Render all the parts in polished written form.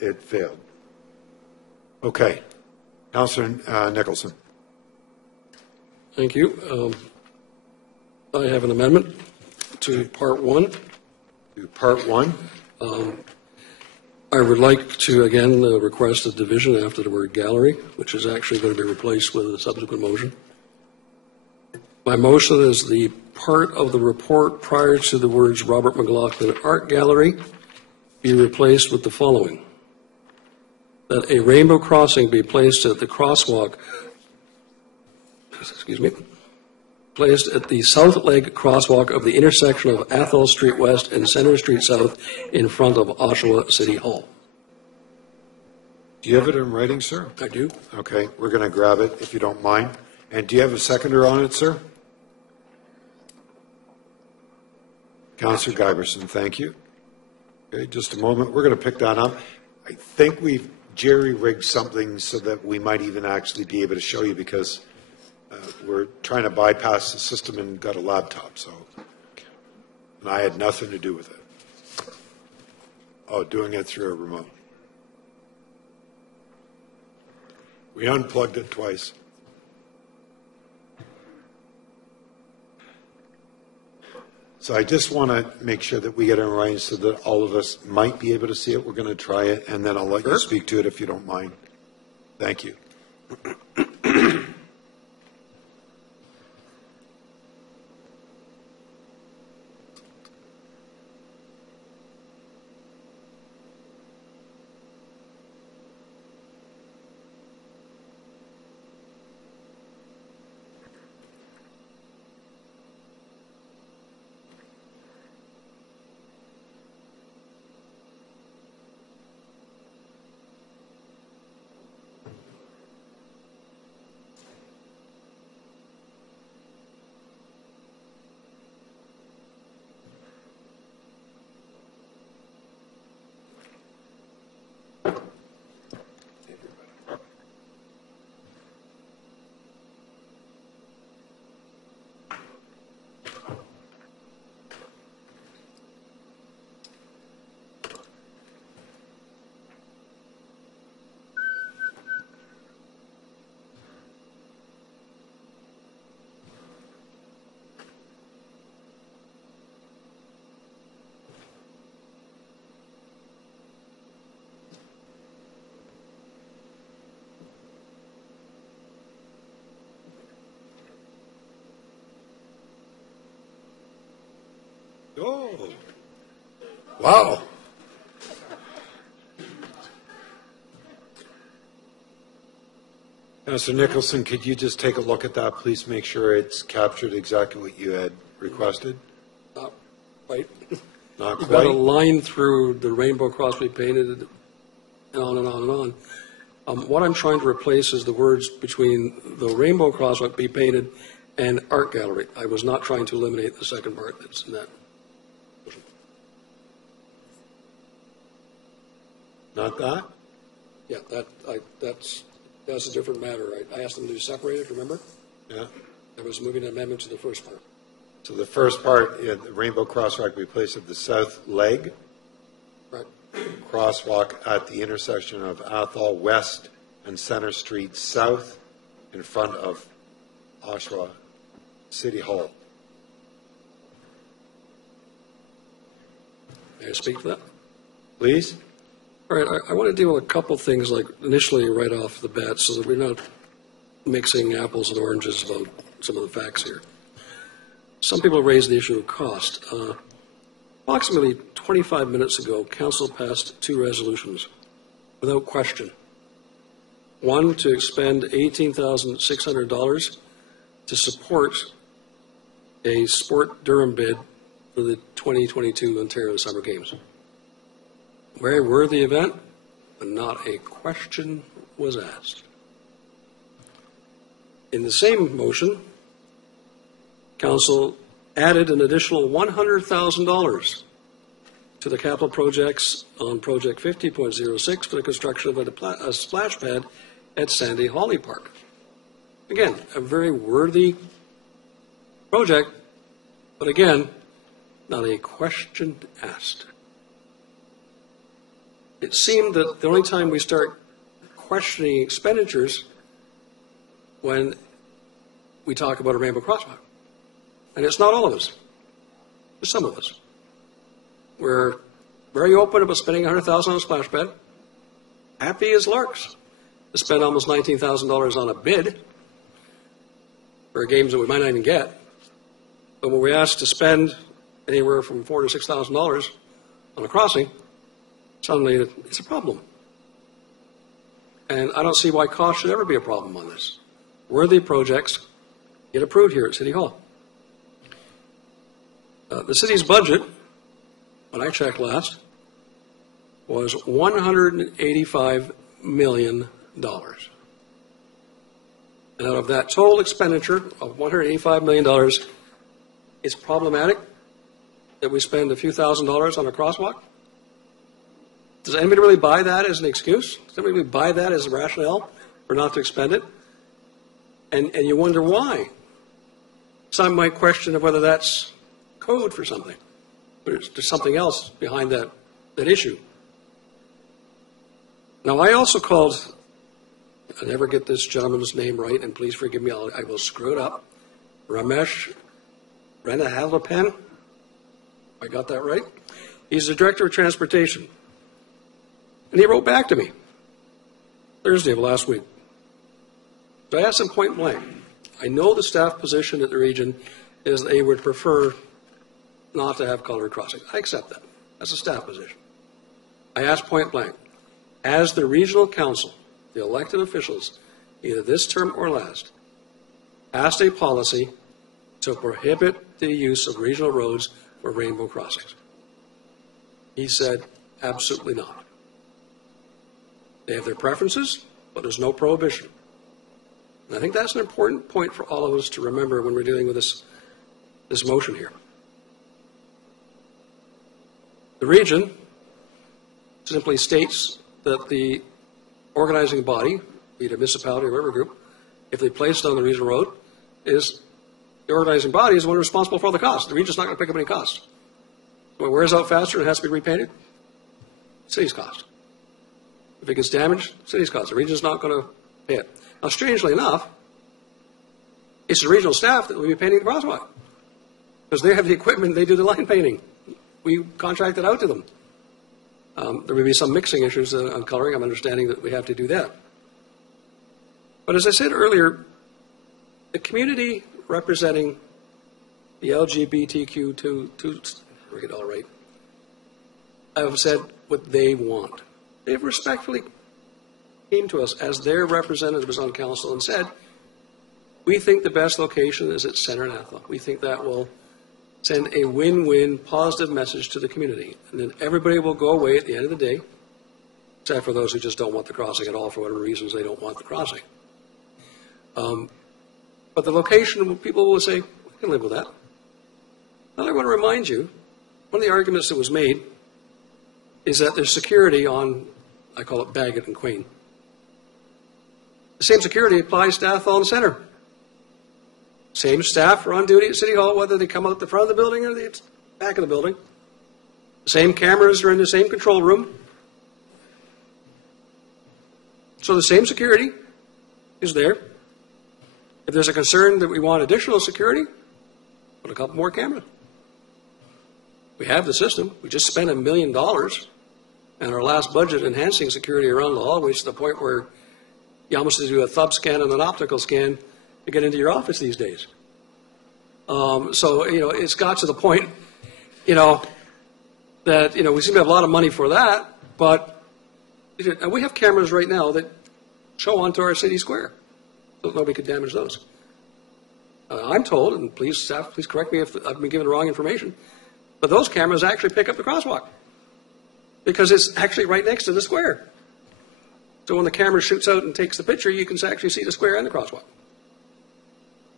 it failed. Okay. Councillor Nicholson. Thank you. I have an amendment to Part 1. To Part 1. I would like to, again, request a division after the word gallery, which is actually going to be replaced with a subsequent motion. My motion is the part of the report prior to the words Robert McLaughlin Art Gallery be replaced with the following: that a rainbow crossing be placed at the crosswalk, placed at the south leg crosswalk of the intersection of Athol Street West and Centre Street South in front of Oshawa City Hall. Do you have it in writing, sir? I do. Okay, we're going to grab it if you don't mind. And do you have a seconder on it, sir? Councillor Giberson, thank you. Okay, just a moment. We're going to pick that up. I think we've jerry-rigged something so that we might even actually be able to show you, because we're trying to bypass the system and got a laptop, so, and I had nothing to do with it. Oh, doing it through a remote. We unplugged it twice. So I just want to make sure that we get it right so that all of us might be able to see it. We're going to try it, and then I'll let you speak to it if you don't mind. Thank you. Oh, wow. Councillor Nicholson, could you just take a look at that, please? Make sure it's captured exactly what you had requested. Not quite. Not You've quite. got a line through the rainbow crosswalk painted, and on and on and on. What I'm trying to replace is the words between the rainbow crosswalk be painted and art gallery. I was not trying to eliminate the second part that's in that. Not that? Yeah, that's a different matter. I asked them to separate it, remember? Yeah. I was moving an amendment to the first part. So the first part, the rainbow crosswalk be placed at the south leg. Right. Crosswalk at the intersection of Athol West and Centre Street South in front of Oshawa City Hall. May I speak to that? Please? All right, I want to deal with a couple things, like initially right off the bat, so that we're not mixing apples and oranges about some of the facts here. Some people raised the issue of cost. Approximately 25 minutes ago, Council passed two resolutions without question. One, to expend $18,600 to support a Sport Durham bid for the 2022 Ontario Summer Games. Very worthy event, but not a question was asked. In the same motion, Council added an additional $100,000 to the capital projects on Project 50.06 for the construction of a splash pad at Sandy Holly Park. Again, a very worthy project, but again, not a question asked. it seemed that the only time we start questioning expenditures when we talk about a Rainbow Crosswalk. And it's not all of us. There's some of us. We're very open about spending $100,000 on a splash pad. Happy as larks to spend almost $19,000 on a bid for games that we might not even get. But when we ask to spend anywhere from $4,000 to $6,000 on a crossing, suddenly it's a problem. And I don't see why cost should ever be a problem on this. Worthy projects get approved here at City Hall. The city's budget, when I checked last, was $185 million. And out of that total expenditure of $185 million, it's problematic that we spend a few $1,000s on a crosswalk. Does anybody really buy that as an excuse? Does anybody really buy that as a rationale for not to expend it? And you wonder why. Some might question of whether that's code for something, but there's something else behind that issue. Now, I also called, I never get this gentleman's name right, and please forgive me, I will screw it up. Ramesh Renahalapan. I got that right? He's the Director of Transportation. And he wrote back to me Thursday of last week. So I asked him point blank. I know the staff position at the region is they would prefer not to have colored crossing. I accept that. That's a staff position. I asked point blank, as the regional council, the elected officials, either this term or last, passed a policy to prohibit the use of regional roads for rainbow crossings. He said, absolutely not. They have their preferences, but there's no prohibition. And I think that's an important point for all of us to remember when we're dealing with this motion here. The region simply states that the organizing body, be it a municipality or whatever group, if they place it on the regional road, is the organizing body is the one responsible for all the costs. The region's not going to pick up any costs. When it wears out faster and it has to be repainted, city's cost. If it gets damaged, city's cost. The region's not going to pay it. Now, strangely enough, it's the regional staff that will be painting the crosswalk because they have the equipment, they do the line painting. We contract it out to them. There may be some mixing issues on coloring. I'm understanding that we have to do that. But as I said earlier, the community representing the LGBTQ2, get it all right, have said what they want. They've respectfully came to us as their representatives on council and said, we think the best location is at Centre and Athol. We think that will send a win-win positive message to the community. And then everybody will go away at the end of the day, except for those who just don't want the crossing at all for whatever reasons they don't want the crossing. But the location, people will say, I can live with that. Now I want to remind you, one of the arguments that was made is that there's security on, I call it Bagot and Queen. The same security applies to Athol and Centre. Same staff are on duty at City Hall, whether they come out the front of the building or the back of the building. The same cameras are in the same control room. So the same security is there. If there's a concern that we want additional security, put a couple more cameras. We have the system. We just spent $1 million in our last budget enhancing security around the hallways to the point where you almost have to do a thumb scan and an optical scan to get into your office these days. So, it's got to the point, that, we seem to have a lot of money for that, but and we have cameras right now that show onto our city square. So nobody could damage those. I'm told, and please, staff, please correct me if I've been given wrong information, but those cameras actually pick up the crosswalk because it's actually right next to the square. So when the camera shoots out and takes the picture, you can actually see the square and the crosswalk.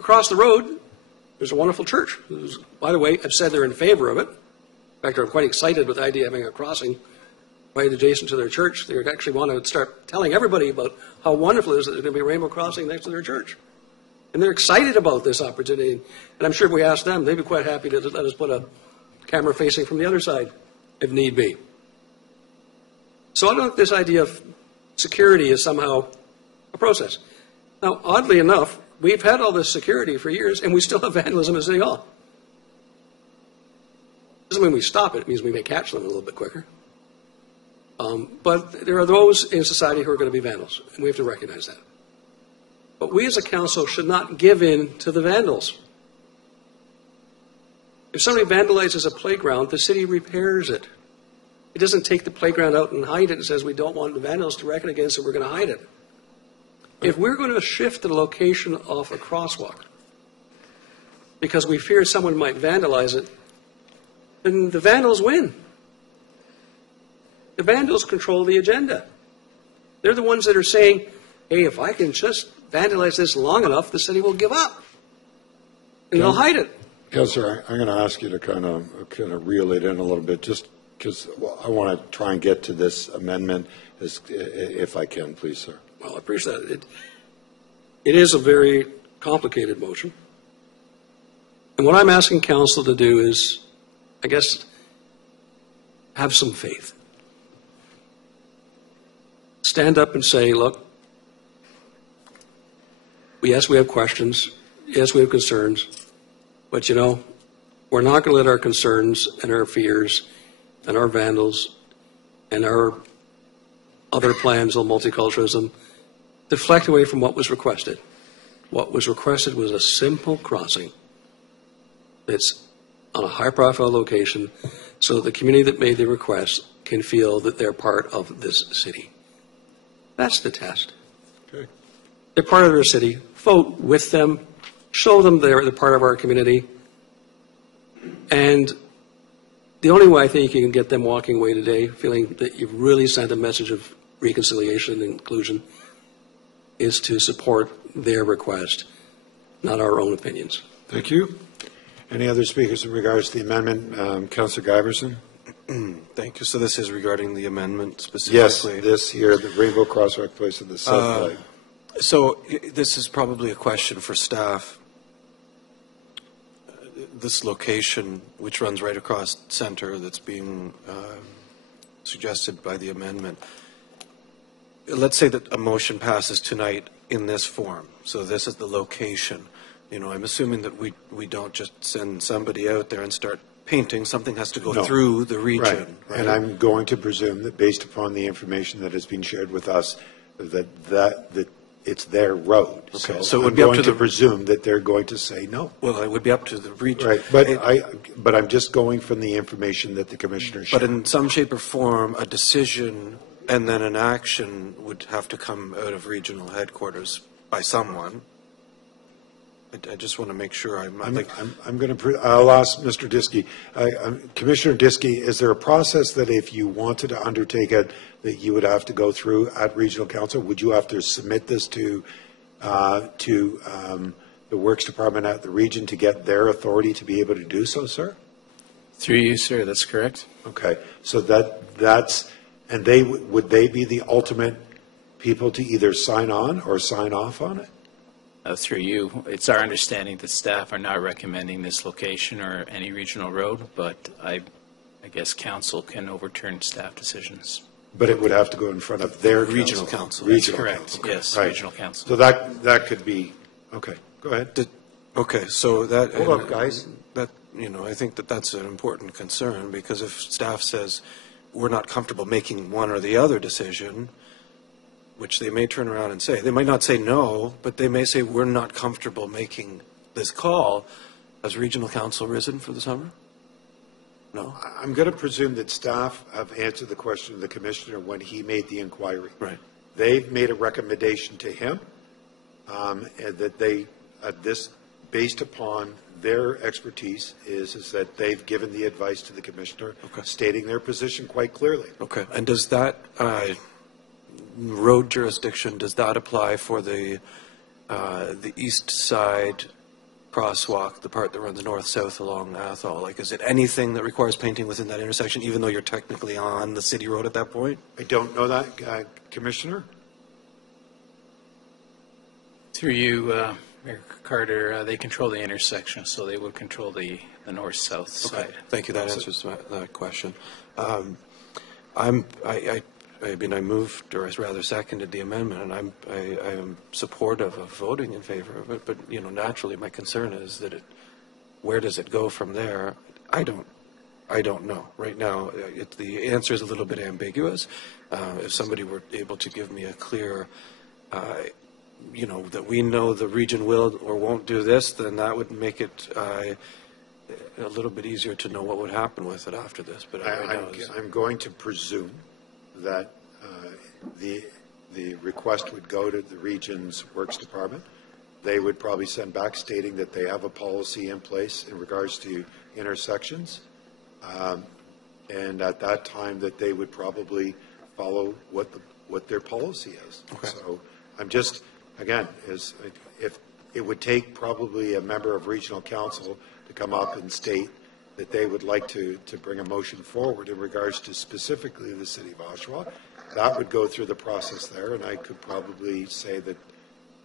Across the road, there's a wonderful church. By the way, I've said they're in favor of it. In fact, they're quite excited with the idea of having a crossing right adjacent to their church. They actually want to start telling everybody about how wonderful it is that there's going to be a rainbow crossing next to their church. And they're excited about this opportunity. And I'm sure if we asked them, they'd be quite happy to let us put a camera facing from the other side, if need be. So I don't think this idea of security is somehow a process. Now, oddly enough, we've had all this security for years, and we still have vandalism at City Hall. Doesn't mean we stop it. It means we may catch them a little bit quicker. But there are those in society who are going to be vandals, and we have to recognize that. But we as a council should not give in to the vandals. If somebody vandalizes a playground, the city repairs it. It doesn't take the playground out and hide it and says we don't want the vandals to reckon against it, we're going to hide it. If we're going to shift the location of a crosswalk because we fear someone might vandalize it, then the vandals win. The vandals control the agenda. They're the ones that are saying, hey, if I can just vandalize this long enough, the city will give up. And they'll hide it. Councillor, I'm going to ask you to kind of reel it in a little bit, just because I want to try and get to this amendment, if I can, please, sir. Well, I appreciate it. It is a very complicated motion. And what I'm asking council to do is, I guess, have some faith. Stand up and say, look, yes, we have questions. Yes, we have concerns. But, you know, we're not going to let our concerns and our fears and our vandals and our other plans on multiculturalism deflect away from what was requested. What was requested was a simple crossing that's on a high-profile location so that the community that made the request can feel that they're part of this city. That's the test. Okay. They're part of their city. Vote with them. Show them they're part of our community. And the only way I think you can get them walking away today feeling that you've really sent a message of reconciliation and inclusion is to support their request, not our own opinions. Thank you. Any other speakers in regards to the amendment? Councillor Giberson? Thank you. So this is regarding the amendment specifically? Yes, this here, the Rainbow Crosswalk place of the South Lake. So this is probably a question for staff. This location, which runs right across Centre, that's being suggested by the amendment. Let's say that a motion passes tonight in this form. So this is the location. You know, I'm assuming that we don't just send somebody out there and start painting. Something has to go through the region. Right. And I'm going to presume that based upon the information that has been shared with us, that it's their road. Okay. So it would I'm be up going to to presume that they're going to say no. Well, it would be up to the region. Right. But I'm just going from the information that the commissioner shared. But in some shape or form, a decision and then an action would have to come out of regional headquarters by someone. I just want to make sure I'll ask Mr. Diskey. Commissioner Diskey, is there a process that if you wanted to undertake it, that you would have to go through at regional council? Would you have to submit this to the works department at the region to get their authority to be able to do so, sir? Through you, sir. That's correct. Okay. So that's and would they be the ultimate people to either sign on or sign off on it? Through you. It's our understanding that staff are not recommending this location or any regional road, but I guess council can overturn staff decisions. But it would have to go in front of their regional council. That's correct. Yes, right. Regional council. So that could be okay. Go ahead. Okay, so that hold up, guys. That I think that's an important concern, because if staff says we're not comfortable making one or the other decision, which they may turn around and say. They might not say no, but they may say we're not comfortable making this call. Has regional council risen for the summer? No? I'm going to presume that staff have answered the question of the commissioner when he made the inquiry. Right. They've made a recommendation to him and that they, this, based upon their expertise, is that they've given the advice to the commissioner, stating their position quite clearly. Okay. And does that road jurisdiction, does that apply for the east side crosswalk, the part that runs north-south along Athol? Like, is it anything that requires painting within that intersection, even though you're technically on the city road at that point? I don't know that, Commissioner. Through you, Mayor Carter, they control the intersection, so they would control the north-south side. Thank you. That answers that question. I mean, I moved, or rather seconded the amendment, and I am supportive of voting in favor of it, but, you know, naturally, my concern is that where does it go from there? I don't know. Right now, the answer is a little bit ambiguous. If somebody were able to give me a clear, you know, that we know the region will or won't do this, then that would make it a little bit easier to know what would happen with it after this. But I'm going to presume that the request would go to the region's works department. They would probably send back stating that they have a policy in place in regards to intersections. And at that time that they would probably follow what their policy is. Okay. So I'm just, again, if it would take probably a member of regional council to come up and state that they would like to bring a motion forward in regards to specifically the city of Oshawa, that would go through the process there, and I could probably say that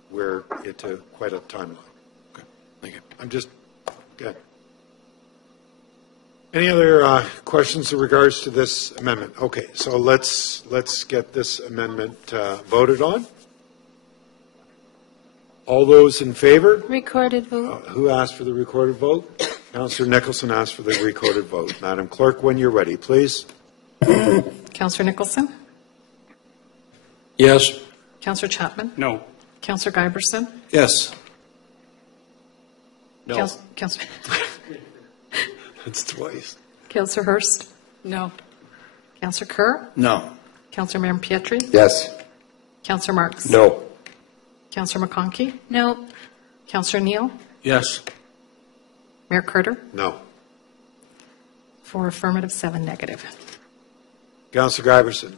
we're into quite a timeline. Okay. Thank you. I'm just, good. Any other questions in regards to this amendment? Okay, so let's get this amendment voted on. All those in favor? Recorded vote. Who asked for the recorded vote? Councillor Nicholson asked for the recorded vote. Madam Clerk, when you're ready, please. Councillor Nicholson? Yes. Councillor Chapman? No. Councillor Giberson? Yes. No. Councillor It's twice. Councillor Hurst? No. Councillor Kerr? No. Councillor Mayor Pietri? Yes. Councillor Marks? No. Councillor McConkey? No. Councillor Neal? Yes. Mayor Carter? No. 4 affirmative, 7 negative. Councillor Giberson?